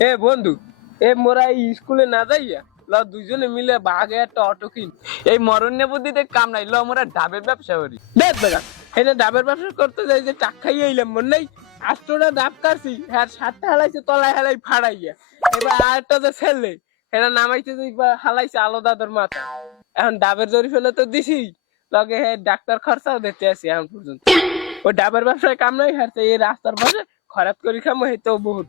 এ বন্ধু এ মোরা এই স্কুলে না যাইয়া ল দুজনে মিলে বাগে একটা অটো কিন। এই মরণ্য বুদ্ধিতে কাম নাই ল আমরা ডাবের ব্যবসা করি। দেখ বেড়া এটা ডাবের ব্যবসা করতে যাই যে টাক খাইয়ে এলাম মনে নেই? আষ্টটা ডাব কাটছি হ্যাঁ সাতটা হালাইছে তলায় হালাই ফাড়াইয়া। এবার আরেকটা যে ছেলে এটা নামাইছে যে হালাইছে আলাদা তোর মাথা। এখন ডাবের জরি ফেলে তো দিছি লগে হ্যাঁ ডাক্তার খরচাও দিতে আসি এখন পর্যন্ত। ওই ডাবের ব্যবসায় কাম নাই হারছে এই রাস্তার পাশে খরাত করি খামো হেতেও বহুত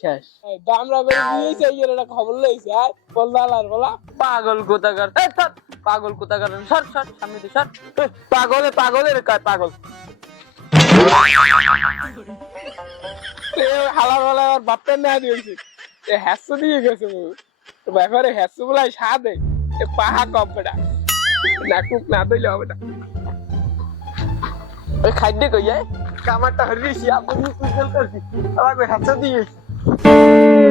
শেষ দামরা বের দিয়েছে এই একটা খবর লইছে আয় বলদালার বলা পাগল কোথাকার সর পাগল কোথাকার সর সর সামনে দিয়ে সর। এ, পাগলে পাগলের কয় পাগল? এ হালার বলা আর বাপের না দিয়েছে। এ হ্যাসু দিয়ে গেছে ব্যাপারে হ্যাসু বলাই সাদে এ পাহা কম বেটা। নাকুক না দিলে হবে না। ওই খাদ্য কই যায়? কামারটা হরিছি আপনি করছি আমাকে হাতে দিয়ে